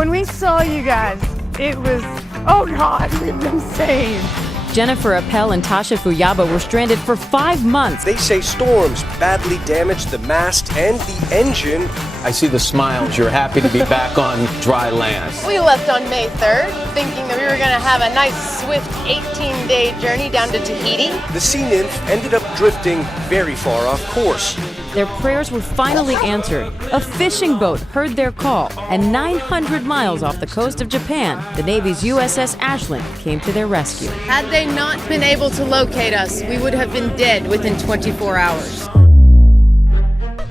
When we saw you guys, it was, oh God, insane. Jennifer Appel and Tasha Fuyaba were stranded for 5 months. They say storms badly damaged the mast and the engine. I see the smiles. You're happy to be back on dry land. We left on May 3rd, thinking that we were going to have a nice, swift 18-day journey down to Tahiti. The SeaNymph ended up drifting very far off course. Their prayers were finally answered. A fishing boat heard their call, and 900 miles off the coast of Japan, the Navy's USS Ashland came to their rescue. Had they not been able to locate us, we would have been dead within 24 hours.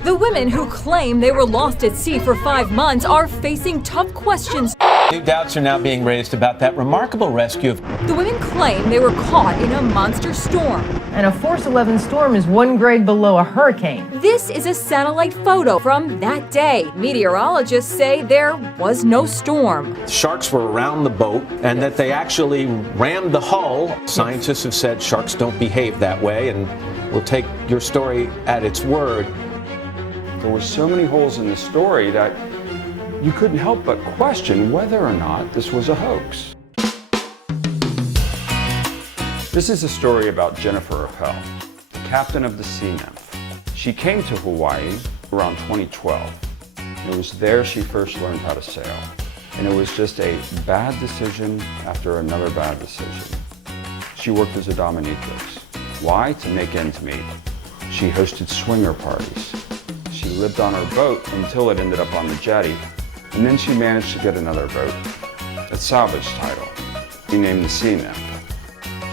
The women who claim they were lost at sea for 5 months are facing tough questions. New doubts are now being raised about that remarkable rescue. The women claim they were caught in a monster storm. And a Force 11 storm is 1 grade below a hurricane. This is a satellite photo from that day. Meteorologists say there was no storm. Sharks were around the boat and that they actually rammed the hull. Scientists have said sharks don't behave that way, and we'll take your story at its word. There were so many holes in the story that you couldn't help but question whether or not this was a hoax. This is a story about Jennifer Appel, captain of the SeaNymph. She came to Hawaii around 2012. It was there she first learned how to sail. And it was just a bad decision after another bad decision. She worked as a dominatrix. Why? To make ends meet. She hosted swinger parties. She lived on her boat until it ended up on the jetty, and then she managed to get another boat, a salvage title, renamed the SeaNymph.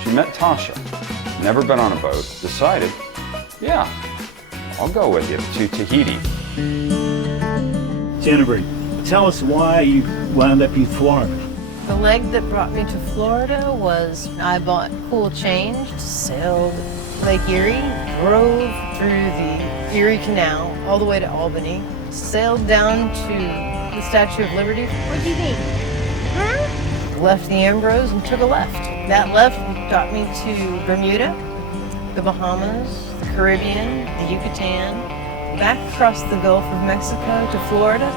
She met Tasha, never been on a boat, decided, yeah, I'll go with you to Tahiti. Jennifer, tell us why you wound up in Florida. The leg that brought me to Florida was I bought cool change, sailed Lake Erie, drove through the Erie Canal all the way to Albany, sailed down to the Statue of Liberty. What do you mean? Left the Ambrose and took a left. That left got me to Bermuda, the Bahamas, the Caribbean, the Yucatan, back across the Gulf of Mexico to Florida.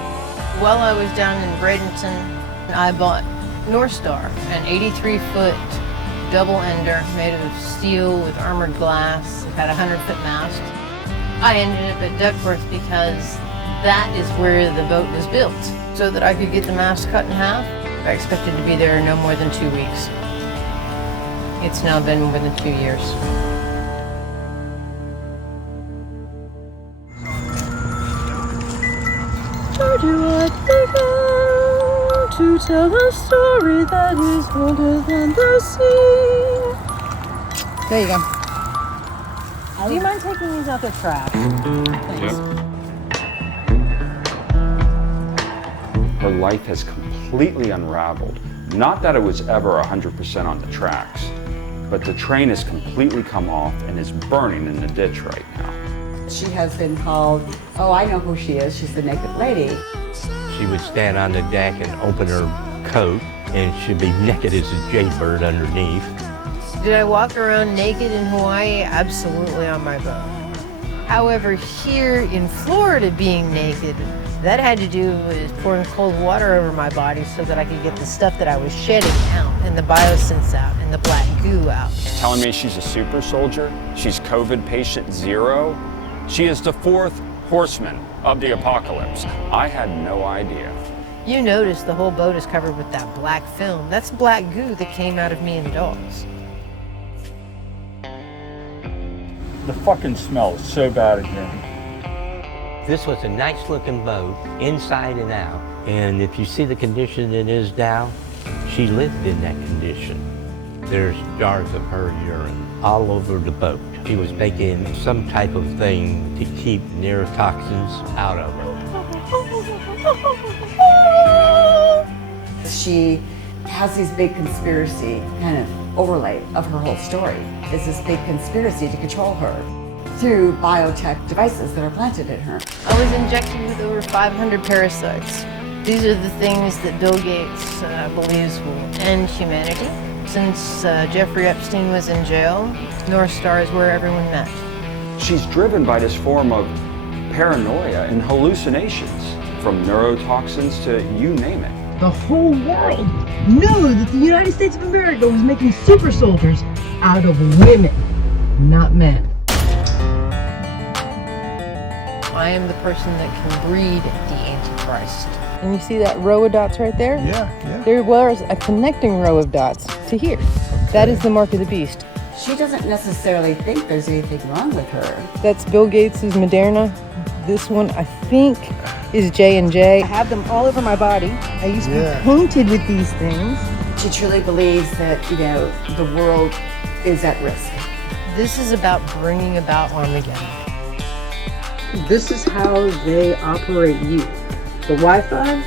While I was down in Bradenton, I bought North Star, an 83-foot double-ender made of steel with armored glass. It had a 100-foot mast. I ended up at Duckworth because that is where the boat was built, so that I could get the mast cut in half. I expected to be there no more than 2 weeks. It's now been more than 2 years. Where do I begin to tell a story that is older than the sea? There you go. Do you mind taking these out the trash? Thanks. Her life has completely unraveled. Not that it was ever 100% on the tracks, but the train has completely come off and is burning in the ditch right now. She has been called, oh, I know who she is, she's the naked lady. She would stand on the deck and open her coat, and she'd be naked as a jaybird underneath. Did I walk around naked in Hawaii? Absolutely, on my boat. However, here in Florida, being naked, that had to do with pouring cold water over my body so that I could get the stuff that I was shedding out, and the biosynths out, and the black goo out. Telling me she's a super soldier, she's COVID patient 0. She is the 4th horseman of the apocalypse. I had no idea. You notice the whole boat is covered with that black film. That's black goo that came out of me and dogs. The fucking smell is so bad in here. This was a nice looking boat, inside and out. And if you see the condition it is now, she lived in that condition. There's jars of her urine all over the boat. She was making some type of thing to keep neurotoxins out of her. She has these big conspiracy kind of overlay of her whole story. It's this big conspiracy to control her through biotech devices that are planted in her. I was injected with over 500 parasites. These are the things that Bill Gates believes will end humanity. Since Jeffrey Epstein was in jail, North Star is where everyone met. She's driven by this form of paranoia and hallucinations, from neurotoxins to you name it. the whole world knew that the United States of America was making super soldiers out of women, not men. I am the person that can breed the Antichrist. And you see that row of dots right there? Yeah. There was a connecting row of dots to here. That is the mark of the beast. She doesn't necessarily think there's anything wrong with her. That's Bill Gates' Moderna. This one, I think, is J&J. I have them all over my body. I used to be painted with these things. She truly believes that, the world is at risk. This is about bringing about Armageddon. This is how they operate you. The Wi-Fi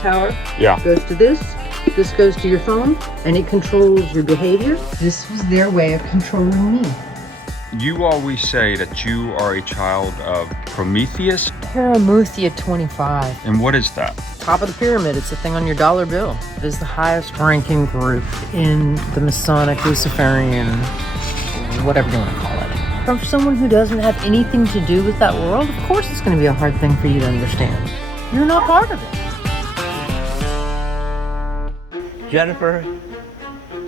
tower goes to this goes to your phone, and it controls your behavior. This was their way of controlling me. You always say that you are a child of Prometheus. Paramuthia 25. And what is that? Top of the pyramid, it's the thing on your dollar bill. It is the highest ranking group in the Masonic, Luciferian, whatever you want to call it. From someone who doesn't have anything to do with that world, of course it's going to be a hard thing for you to understand. You're not part of it. Jennifer,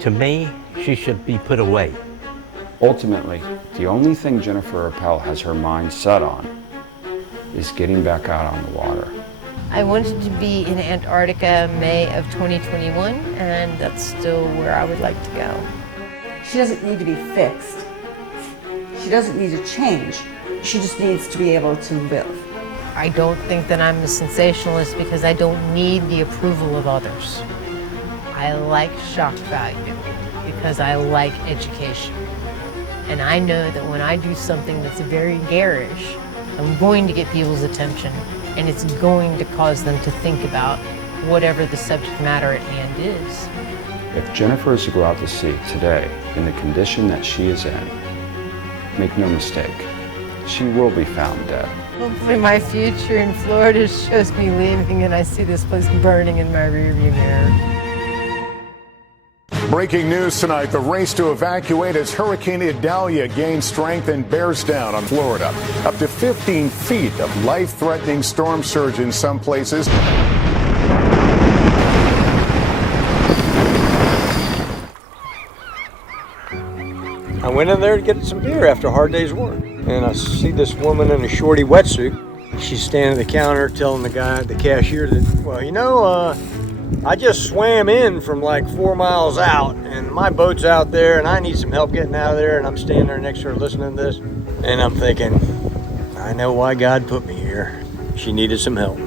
to me, she should be put away. Ultimately, the only thing Jennifer Appel has her mind set on is getting back out on the water. I wanted to be in Antarctica May of 2021, and that's still where I would like to go. She doesn't need to be fixed. She doesn't need to change. She just needs to be able to live. I don't think that I'm a sensationalist because I don't need the approval of others. I like shock value because I like education. And I know that when I do something that's very garish, I'm going to get people's attention, and it's going to cause them to think about whatever the subject matter at hand is. If Jennifer is to go out to sea today in the condition that she is in, make no mistake, she will be found dead. Hopefully my future in Florida shows me leaving and I see this place burning in my rearview mirror. Breaking news tonight, the race to evacuate as Hurricane Idalia gains strength and bears down on Florida. Up to 15 feet of life-threatening storm surge in some places. I went in there to get some beer after a hard day's work, and I see this woman in a shorty wetsuit. She's standing at the counter telling the guy, the cashier, that, well, I just swam in from like 4 miles out, and my boat's out there, and I need some help getting out of there, and I'm standing there next to her listening to this, and I'm thinking, I know why God put me here. She needed some help.